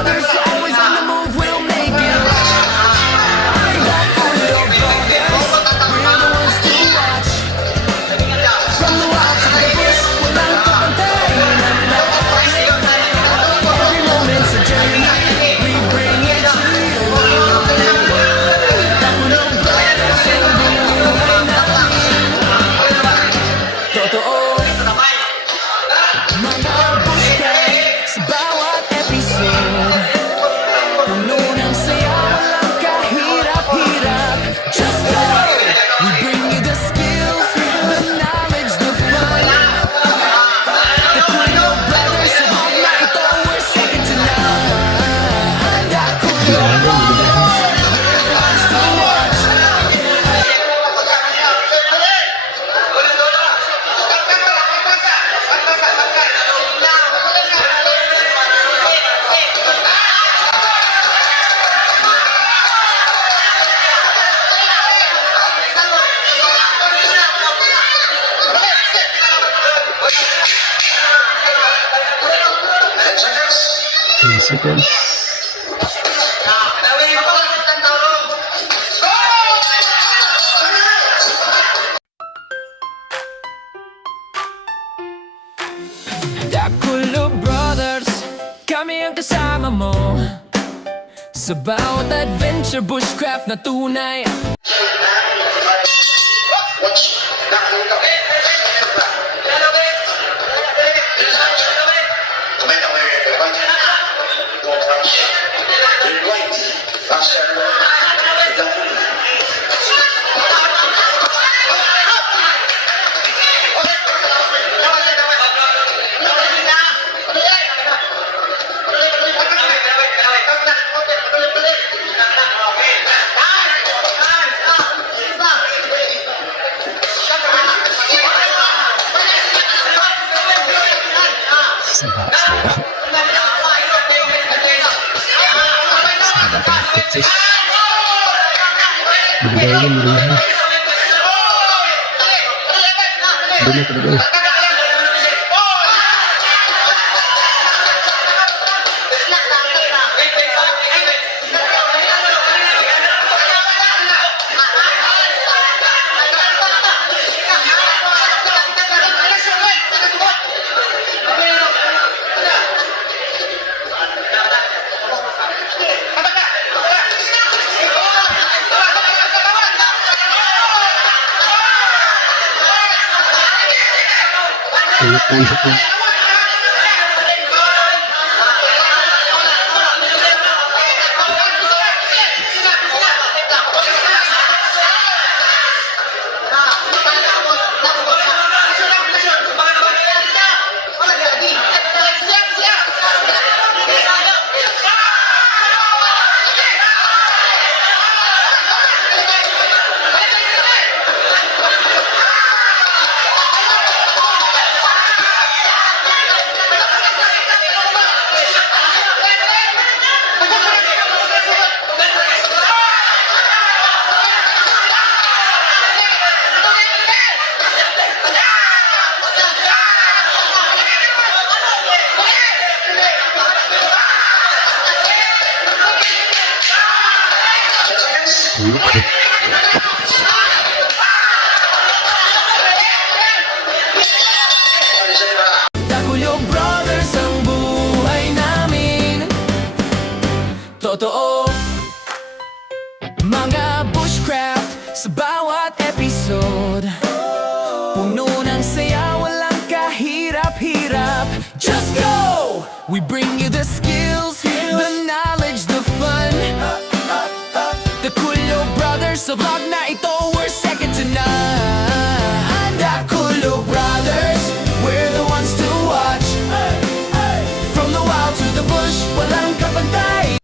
brothers, always on the move, we'll make it right. The Kulog brothers, we're the ones to watch. From the wild to the bush, walang kapantayan at lahat. Every moment's a journey, we bring it to you. The Kulog brothers, ang buhay namin. Totoo, mga bushcraft sa bawat episode. Puno ng saya, walang kahirap-hirap. Just go! We bring you the skills, the knowledge, the fun. The Kulog brothers, sa hog na ito, we're second to none. The Kulog brothers, we're the ones to watch. Seconds. The Kulog brothers, kami ang kasama mo sa bawat adventure, bushcraft na tunay. Biglayin mo rin. Dumi talaga. Ayot lang ito. The Kulog brothers, ang buhay namin. Totoo, mga bushcraft sa bawat episode. Puno ng saya, walang kahirap-hirap. Just go! We bring you the skills, the knowledge, the fun. The Kulog brothers, sa vlog na ito, we're second to none. The Kulog brothers, we're the ones to watch. From the wild to the bush, walang kapantay.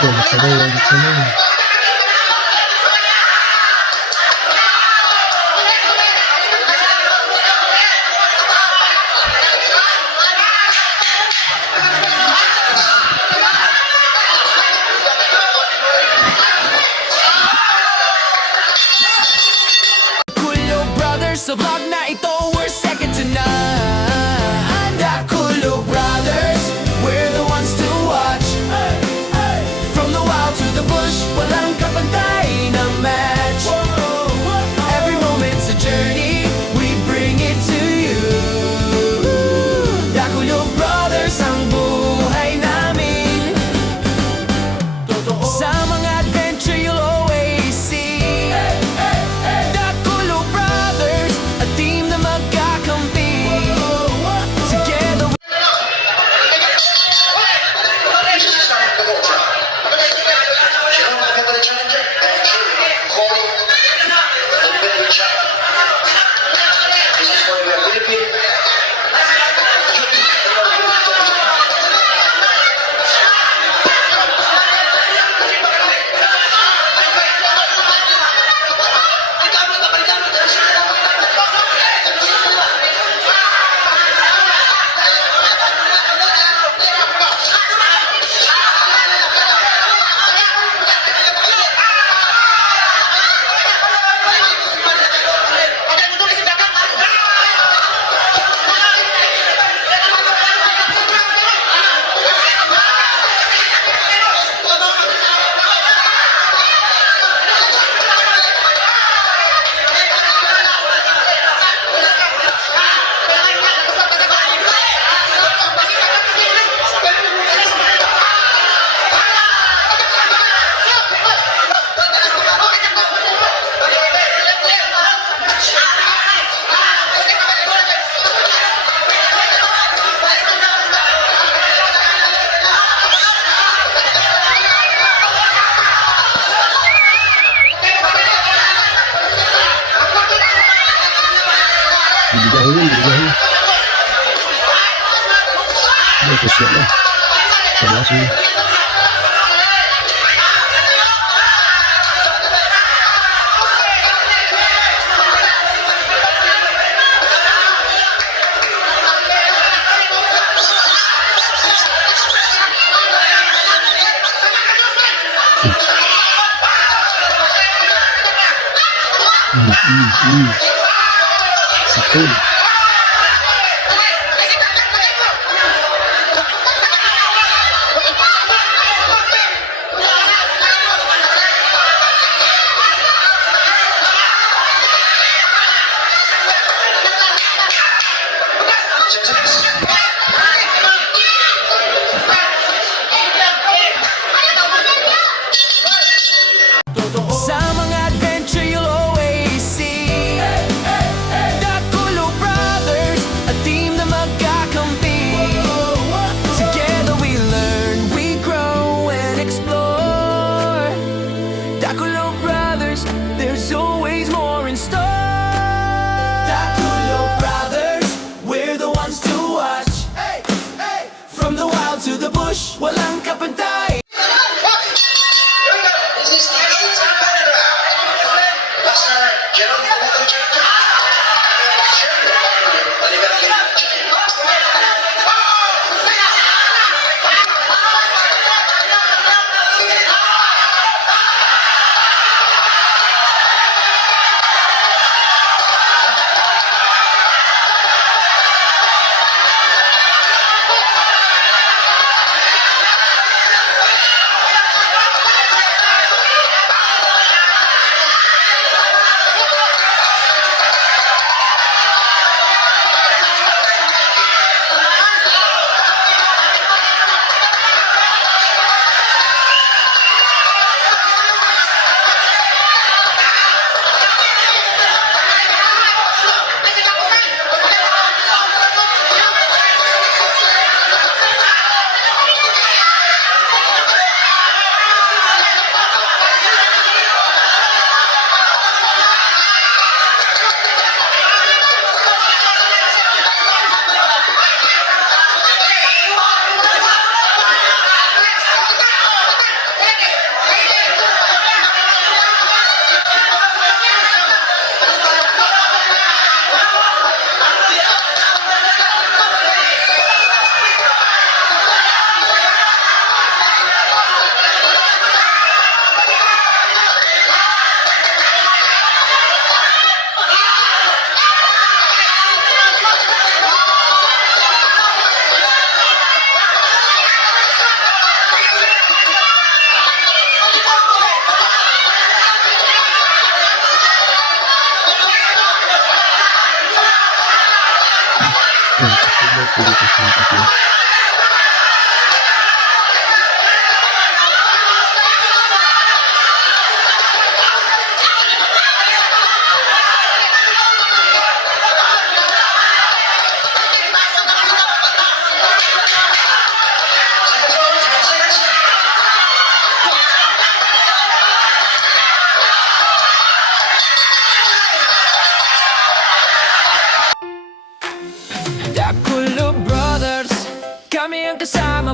Ulit sabay, ulit sabay. Kulyo Brothers, sa vlog na ito, we're second to none. The Kulyo Brothers, we're the ones to watch. From the wild to the bush, walang kapantay na match. Every moment's a journey, we bring it to you. The Kulyo Brothers, ang buhay namin. Sa mga adventure you'll always see. The Kulyo Brothers, a team na magkakampi. Together Bibigahin, bibigahin. Ay, kusya na. Sabas mo. Sakit. sa mga adventure you'll always see. The Kulyo Brothers,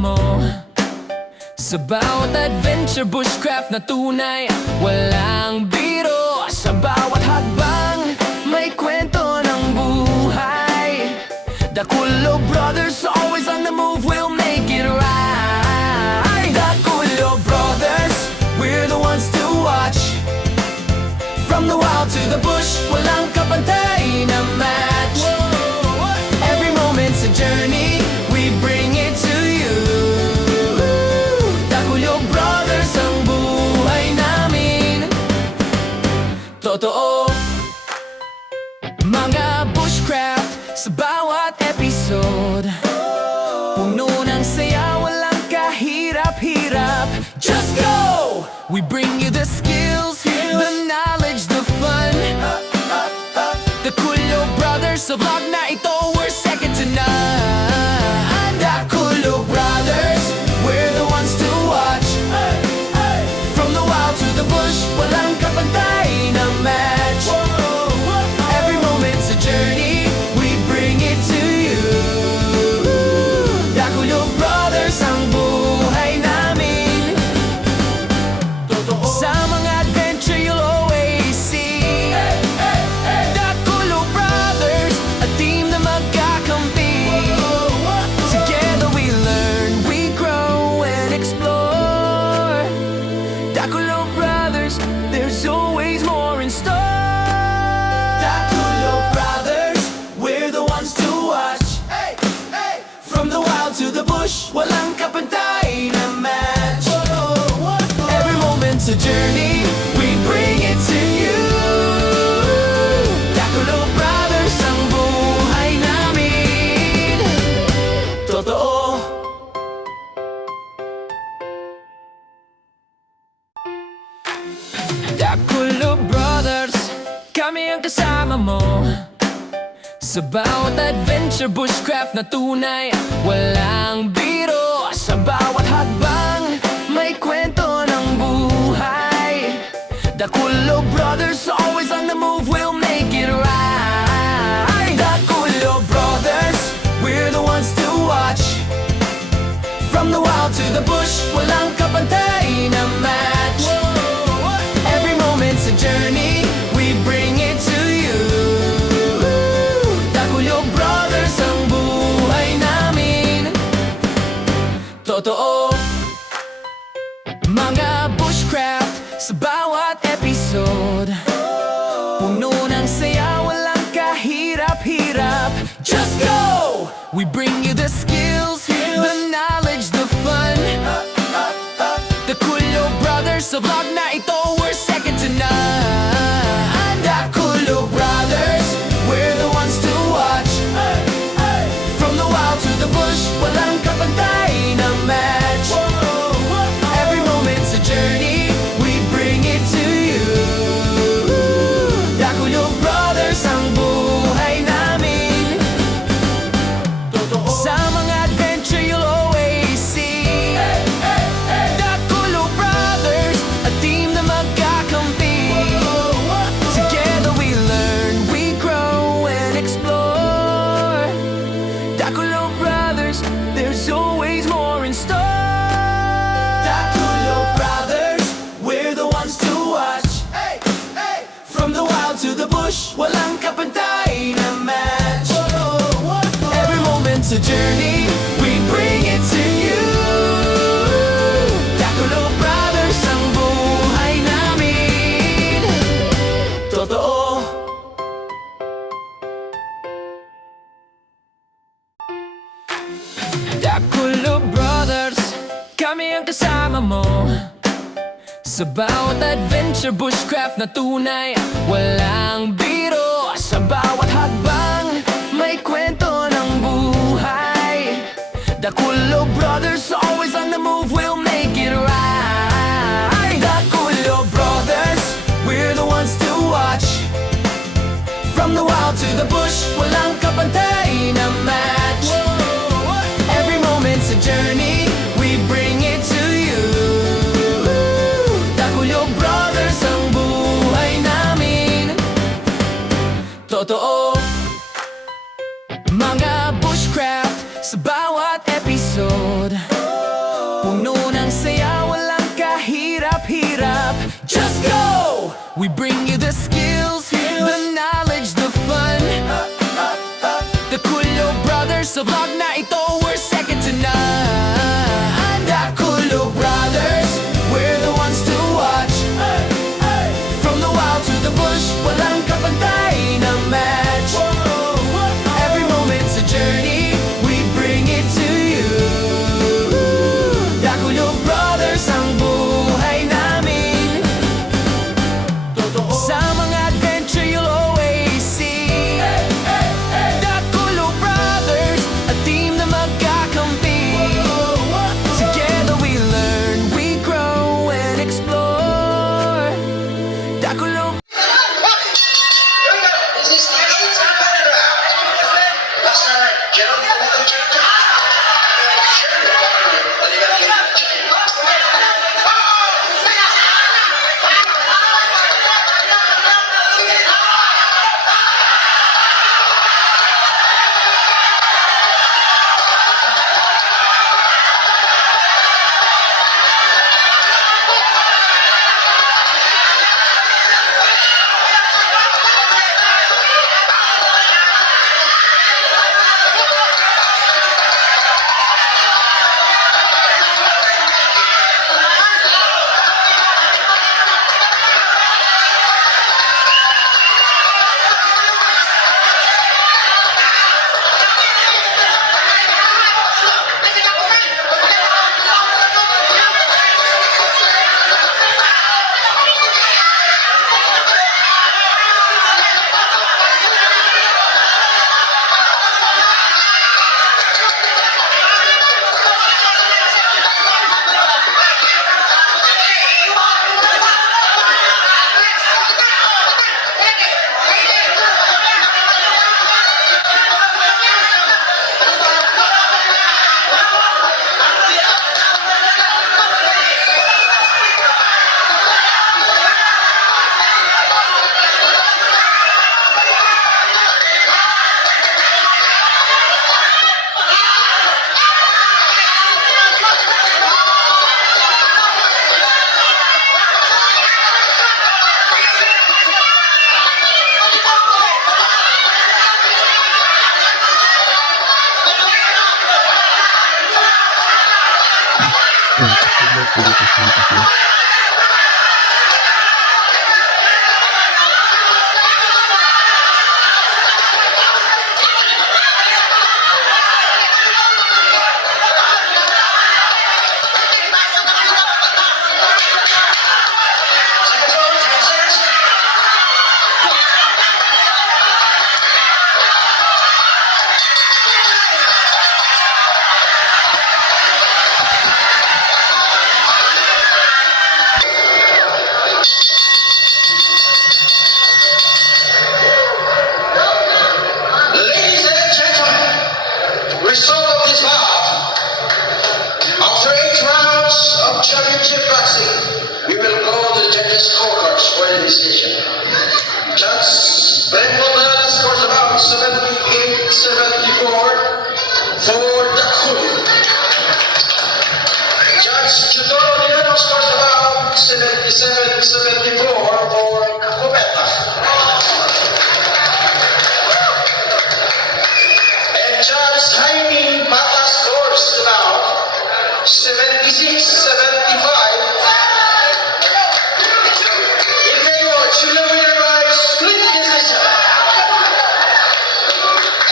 mo. Sa bawat adventure, bushcraft na tunay, walang biro. Sa bawat hakbang, may kwento ng buhay. The Kulo Brothers, always on the move, we'll make it right. The Kulo Brothers, we're the ones to watch. From the wild to the bush, walang kapantay na match. Every moment's a journey, we bring it to you. The Kulo Brothers, ang buhay namin totoo. Mga bushcraft sa bawat episode, puno ng saya, walang kahirap-hirap. Just go! We bring you the skills, the knowledge, the fun. The Kulo Brothers, sa vlog na ito, we're second to none. The Kulo Brothers, we're the ones to watch. From the wild to the bush, walang kapantay na match. Every moment's a journey, we bring it to you. The Kulo Brothers, ang buhay namin totoo. Sa mga adventure you'll always see The Kulo Brothers, a team na magkakampi. Together we learn, we grow and explore. The Kulo Brothers, there's always more in store. The Kulo Brothers, we're the ones to watch. From the wild to the bush, walang kapantay na match. Every moment's a journey, we bring it to you. The Kulo Brothers, ang buhay namin totoo. The Kulo Brothers, kami ang kasama mo. Sa bawat adventure, bushcraft na tunay, walang biro. Sa bawat hakbang, may kwento ng buhay. The Kulo Brothers, always on the move, we'll make it right. The Kulo Brothers, we're the ones to watch. From the wild to the bush, walang kapantay na match. Every moment's a journey, we bring it to you. The Kulo Brothers, ang buhay namin totoo. Mga bushcraft sa bawat episode, puno ng saya, walang kahirap-hirap. Just go! We bring you the skills, the knowledge, the fun. The Kulo Brothers, sa vlog na ito, we're second to none. The Kulo Brothers, we're the ones to watch. From the wild to the bush, walang kapantay na match. Every moment's a journey, we bring it to you. The Kulo Brothers, ang buhay namin totoo. Sa mga adventure you'll always see The Kulo Brothers, a team na magkakampi. Together we learn, we grow and explore. The Kulo Brothers, there's always more in store. The Kulo Brothers, we're the ones to watch. From the wild to the bush, walang kapantay na match. Every moment's a journey, we bring it to you. The Kulo Brothers, ang buhay namin totoo. The Kulo Brothers, kami ang kasama mo. Sa bawat adventure, bushcraft na tunay, walang biro. Sa bawat hakbang, may kwento ng buhay. The Kulo Brothers, always on the move, we'll make it right. The Kulo Brothers, we're the ones to watch. From the wild to the bush, walang kapantay na match. Every moment's a journey, we bring it to you. The Kulo Brothers, ang buhay namin totoo. Mga bushcraft sa bawat episode, We bring you the skills, the knowledge, the fun. The Kulo Brothers, sa vlog na ito, we're second to none. The Kulo Brothers, we're the ones to watch. From the wild to the bush, walang kapantay na match. Every moment's a journey, we bring it to you. The Kulo Brothers, ang buhay namin. Sa mga adventure you'll always see The Kulo Brothers, a team na magkakampi. Together we learn, we grow and explore. The Kulo Ladies and gentlemen, result of this bout. After 8 rounds of championship boxing, we will go to the judges' scorecards for the decision. Judge Benko Malala scores about 78-74 for the Kulo. Judge Chudoro Dinano scores about 77-74 for Kubeta. Judge Jaime Mata scores about 76-75 in favor to the winner by split decision.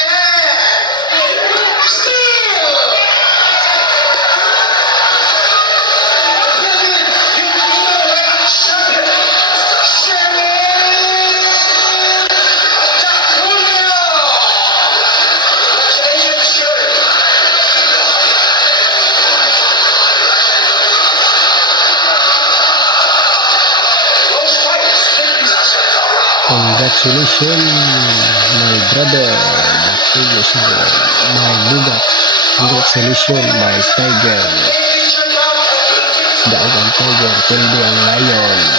And still, Congratulations, my brother. Congratulations, my Bugat. Congratulations, my Tiger. Dagang Tiger, kundi ang Lion.